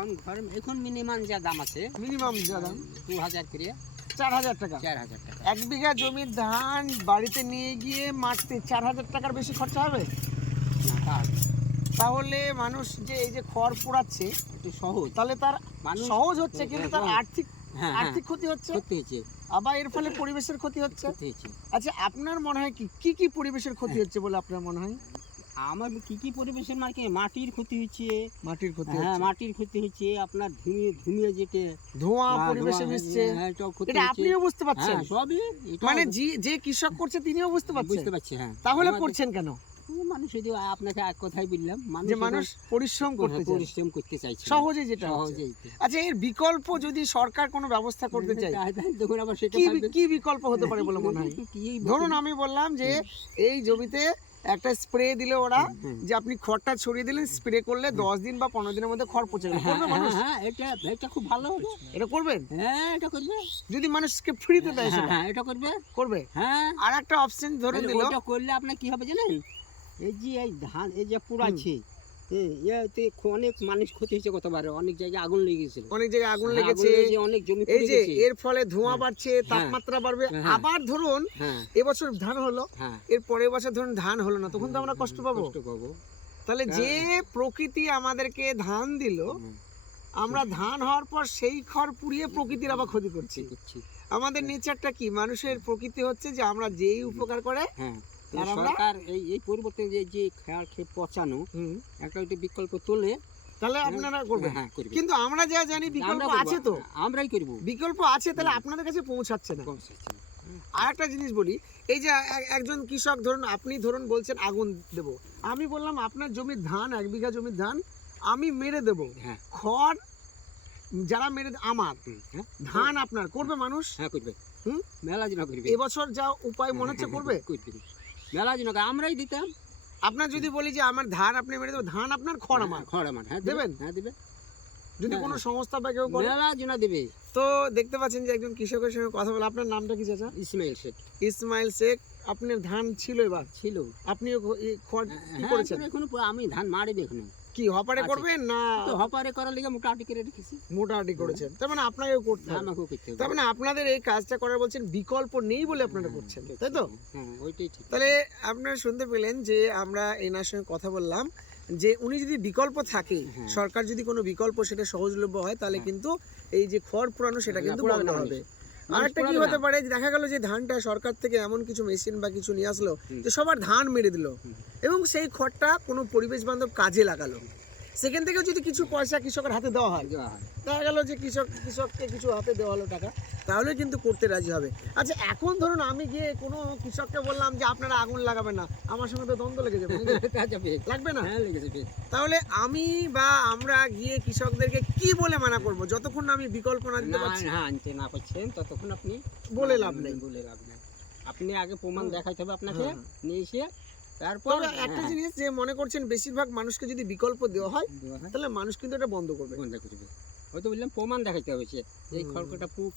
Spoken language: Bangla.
এখন ঘর এখন মিনিমাম যা দাম আছে মিনিমাম যা দাম? দু হাজার করে। চার হাজার টাকা? চার হাজার টাকা। এক বিঘা জমির ধান বাড়িতে নিয়ে গিয়ে মারতে চার হাজার টাকার বেশি খরচা হবে? তাহলে মানুষ যে এই যে খড় পোড়াচ্ছে একটু সহজ। তাহলে তার সহজ হচ্ছে কিন্তু তার হ্যাঁ, আর্থিক হ্যাঁ, আর্থিক ক্ষতি হচ্ছে? ক্ষতি হয়েছে আবার এর ফলে পরিবেশের ক্ষতি হচ্ছে? আচ্ছা আপনার মনে হয় কি কি কি পরিবেশের ক্ষতি হচ্ছে বলে আপনার মনে হয়? আমার কি কি পরিবেশের মার্কে মাটির ক্ষতি হচ্ছে? মাটির ক্ষতি হ্যাঁ মাটির ক্ষতি হচ্ছে আপনার ধুমিয়ে ধুমিয়ে যেতে ধোঁয়া হ্যাঁ, পরিবেশে মিশছে। হ্যাঁ, এটাও ক্ষতি এটা আপনিও বুঝতে পারছেন? হ্যাঁ সবই মানে যে যে কৃষক করছে তিনিও বুঝতে পারছেন? বুঝতে পারছি হ্যাঁ। তাহলে করছেন কেন? মানুষ যদি আপনাকে এক কথাই বললাম যে মানুষ পরিশ্রম করতে হ্যাঁ, পরিশ্রম করতে চাইছে সহজে যেটা তো। আচ্ছা এর বিকল্প যদি সরকার কোনো ব্যবস্থা করতে চায় দেখুন আবার সেটা কি কি বিকল্প হতে পারে বলে মনে হয়? ধরুন আমি বললাম যে এই জমিতে একটা স্প্রে দিলে ওরা যে আপনি খড়টা ছড়িয়ে দিলেন স্প্রে করলে দশ দিন বা পনেরো দিনের মধ্যে খড় পচে গেল হ্যাঁ, করবে মানুষ? হ্যাঁ, এটা এটা খুব ভালো হবে। এটা করবেন হ্যাঁ এটা করবে। যদি মানুষকে ফ্রিতে দেয় হ্যাঁ, সেটা। হ্যাঁ এটা করবে। করবে? হ্যাঁ। আর একটা অপশন ধরে দিল। করলে আপনার কি হবে জানেন? এই যে এই ধান এই যে পুরাছে এতে অনেক মানুষ ক্ষতি হয়েছে কতবার অনেক জায়গায় আগুন লেগে গেছিল। অনেক জায়গায় আগুন হ্যাঁ, লেগেছে। অনেক জমি এই যে এর ফলে ধোঁয়া হ্যাঁ। বাড়ছে তাপমাত্রা বাড়বে। হ্যাঁ। আবার ধরুন হ্যাঁ। এবছর ধান হলো হ্যাঁ। এর পরের বছর ধরুন ধান হলো না তখন তো আমরা কষ্ট পাবো। কষ্ট পাবো। তাহলে যে প্রকৃতি আমাদেরকে ধান দিল আমরা ধান হওয়ার পর সেই খড় পুড়িয়ে প্রকৃতির আবার ক্ষতি করছি। আমাদের নেচারটা কি? মানুষের প্রকৃতি হচ্ছে যে আমরা যেই উপকার করে হ্যাঁ। সরকার এই এই পরিবর্তন যে যে খেয়াল খেয়ে পচানো একটা একটা বিকল্প তোলে তাহলে আপনারা করবেন। হ্যাঁ করবে কিন্তু আমরা যা জানি বিকল্প আছে তো। আমরাই করব। বিকল্প আছে তাহলে আপনাদের কাছে পৌঁছাচ্ছে না। পৌঁছাচ্ছি না। আর একটা জিনিস বলি এই যে একজন কৃষক ধরুন আপনি ধরুন বলছেন আগুন দেব। আমি বললাম আপনার জমির ধান এক বিঘা জমির ধান আমি মেরে দেব। হ্যাঁ। খড় যারা মেরে আমার। হ্যাঁ। ধান আপনার করবে মানুষ? হ্যাঁ করবে। হুম? মেলা করবে। এবছর যা উপায় মনে হচ্ছে করবে? করবে। মেলা জন্য আমরাই দিতাম। আপনার যদি বলি যে আমার ধান আপনি মেরে দেবো ধান আপনার খড় আমার। খড় আমার হ্যাঁ দেবেন? দেবেন হ্যাঁ দেবেন যদি হ্যাঁ, কোনো হ্যাঁ। সংস্থা বা কেউ মেলা জন দেবে। তো দেখতে পাচ্ছেন যে একজন কৃষকের সঙ্গে কথা বলে আপনার নামটা কি চাচা? ইসমাইল শেখ। ইসমাইল শেখ আপনার ধান ছিল এবার। ছিল। আপনিও খড় কি হ্যাঁ, করেছেন? এখন আমি ধান মারি এখনও। কি হপারে করবেন না? তো হপারে করার লিগে মোটামুটি করে রেখেছি। মোটামুটি করেছেন। তার মানে আপনাকেও করতে হবে। আমাকেও করতে হবে। তার মানে আপনাদের এই কাজটা করার বলছেন বিকল্প নেই বলে আপনারা করছেন তাই তো? হ্যাঁ ওইটাই ঠিক। তাহলে আপনারা শুনতে পেলেন যে আমরা এনার সঙ্গে কথা বললাম যে উনি যদি বিকল্প থাকে হ্যাঁ। সরকার যদি কোনো বিকল্প সেটা সহজলভ্য হয় তাহলে হ্যাঁ। কিন্তু এই যে খড় পুরানো সেটা কিন্তু বন্ধ হবে। মানুষ। আর একটা কি হতে পারে দেখা গেল যে ধানটা সরকার থেকে এমন কিছু মেশিন বা কিছু নিয়ে আসলো যে সবার ধান মেরে দিল এবং সেই খড়টা কোনো পরিবেশ বান্ধব কাজে লাগালো। সেখান থেকেও যদি কিছু পয়সা কৃষকের হাতে দেওয়া হয় দেখা গেল যে কৃষক কৃষককে কিছু হাতে দেওয়া হলো টাকা তাহলে কিন্তু করতে রাজি হবে। আচ্ছা এখন ধরুন আমি গিয়ে কোনো কৃষককে বললাম যে আপনারা আগুন লাগাবেন না আমার সঙ্গে তো দ্বন্দ্ব লেগে যাবে যাবে। লাগবে না? হ্যাঁ লেগেছে তাহলে আমি বা আমরা গিয়ে কৃষকদেরকে কি বলে মানা করব? যতক্ষণ না আমি বিকল্প না দিতে পারছি। হ্যাঁ আনতে না পারছেন ততক্ষণ আপনি বলে লাভ নেই। বলে লাভ নেই। আপনি আগে প্রমাণ। দেখাইতে হবে আপনাকে হ্যাঁ। নিয়ে এসে তারপর একটা হ্যাঁ, জিনিস যে মনে করছেন বেশিরভাগ মানুষকে যদি বিকল্প দেওয়া হয় তাহলে মানুষ কিন্তু এটা বন্ধ করবে। বন্ধ করবে হয়তো বললাম প্রমাণ দেখাতে হবে যে এই। খড়কটা পুক